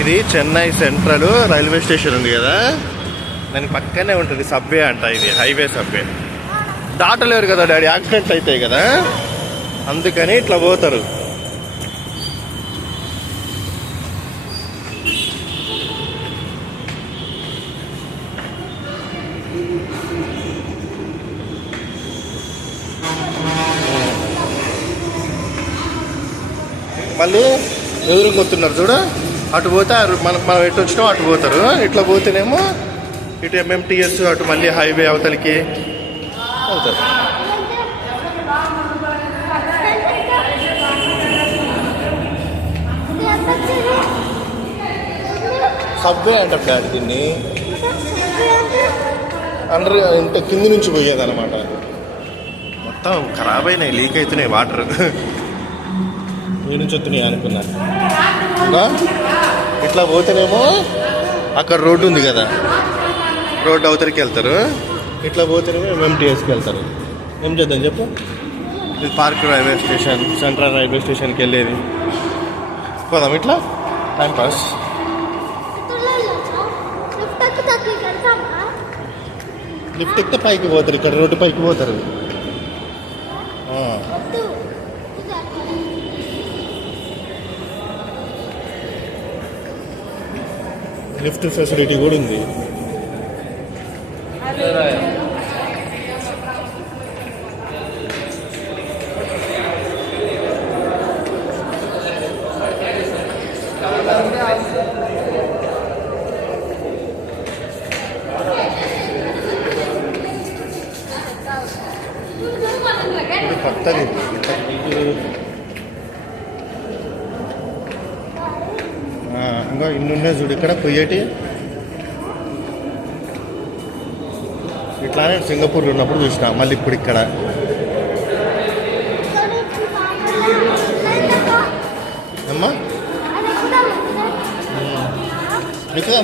ఇది Chennai central railway station ఉంది కదా, దాని పక్కనే ఉంటుంది సబ్వే అంట. ఇది హైవే సబ్వే. దాటలేరు కదా డాడీ, యాక్సిడెంట్ అవుతాయి కదా, అందుకని ఇట్లా పోతారు. మళ్ళీ ఎదురుగా వస్తున్నారు చూడ, అటు పోతే మనం ఎటు వచ్చినాం అటు పోతారు. ఇట్లా పోతేనేమో ఇటు ఎంఎంటీఎస్, అటు మళ్ళీ హైవే అవతలికి వెళ్తారు. సబ్వే అంటారు డాడీ దీన్ని. అండర్ ఇంత కింది నుంచి పోయేదన్నమాట. మొత్తం ఖరాబ్ అయినాయి, లీక్ అవుతున్నాయి వాటర్. ఈ నుంచి వస్తున్నాయి అనుకున్నాను. ఇట్లా పోతేనేమో అక్కడ రోడ్డు ఉంది కదా, రోడ్డు అవతలికి వెళ్తారు. ఇట్లా పోతేనేమో ఎంఎంటీఎస్కి వెళ్తారు. ఏం చేద్దాం చెప్పు. ఇది park railway station, central railway స్టేషన్కి వెళ్ళేది. పోదాం ఇట్లా టైం పాస్. లిఫ్ట్ ఎక్కితే పైకి పోతారు, ఇక్కడ రోడ్డు పైకి పోతారు. లిఫ్ట్ ఫెసిలిటీ కూడా ఉంది. ఇది కొత్తది. ఇంకా ఇన్నున్నాయి చూడు ఇక్కడ పొయ్యేటి. ఇట్లానే సింగపూర్లో ఉన్నప్పుడు చూసిన, మళ్ళీ ఇప్పుడు ఇక్కడ. అమ్మా ఇక్కడ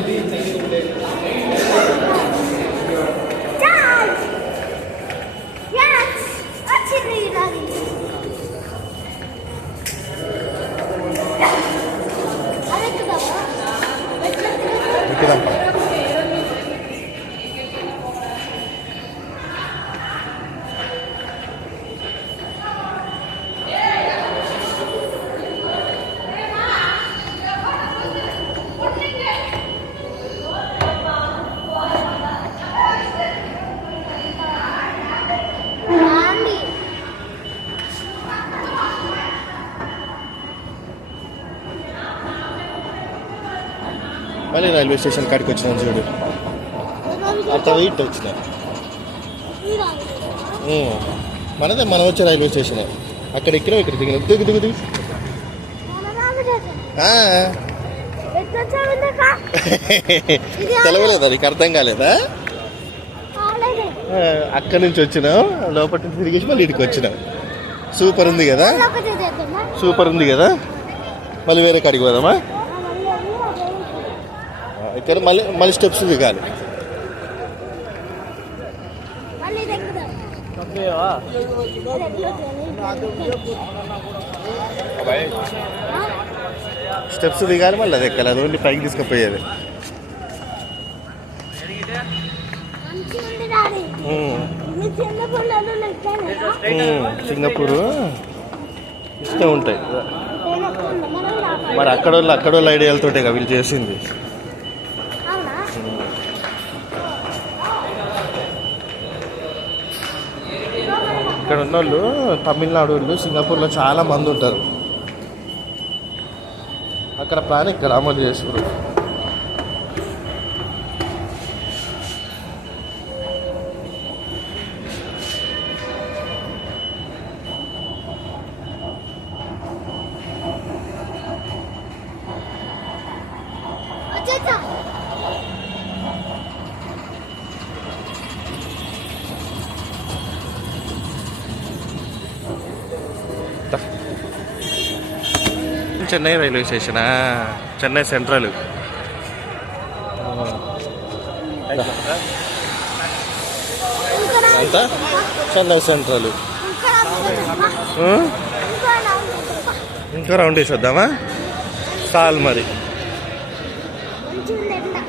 మళ్ళీ రైల్వే స్టేషన్ కాడికి వచ్చినాం చూడు. అట్లా ఇటు వచ్చిన మనదే, మనం వచ్చే రైల్వే స్టేషన్. అక్కడ ఎక్కినా ఇక్కడ దిగిన. దిగు దిగు దిగు. తెలవలేదా నీకు? అర్థం కాలేదా? అక్కడి నుంచి వచ్చినాం, లోపల నుంచి తిరిగేసి మళ్ళీ ఇటుకి వచ్చినాం. సూపర్ ఉంది కదా, సూపర్ ఉంది కదా. మళ్ళీ వేరే కాడికి పోదామా? ఇక్కడ మళ్ళీ స్టెప్స్ దిగాలి. స్టెప్స్ దిగాలి, మళ్ళీ అది ఎక్కాలి. అది ఓన్లీ పైకి తీసుకుపోయేది. సింగపూరు ఇష్టం ఉంటాయి మరి. అక్కడోళ్ళు ఐడియాలతోటే కదా వీళ్ళు చేసింది. ఇక్కడ ఉన్న వాళ్ళు తమిళనాడు వాళ్ళు సింగపూర్లో చాలా మంది ఉంటారు. అక్కడ ప్లాన్ ఇక్కడ అమలు చేస్తారు. చెన్నై రైల్వే స్టేషనా? చెన్నై సెంట్రల్. అంతా చెన్నై సెంట్రల్. ఇంకా రౌండ్ వేసి వద్దామా? చాలు మరి. కొంచెం తింటా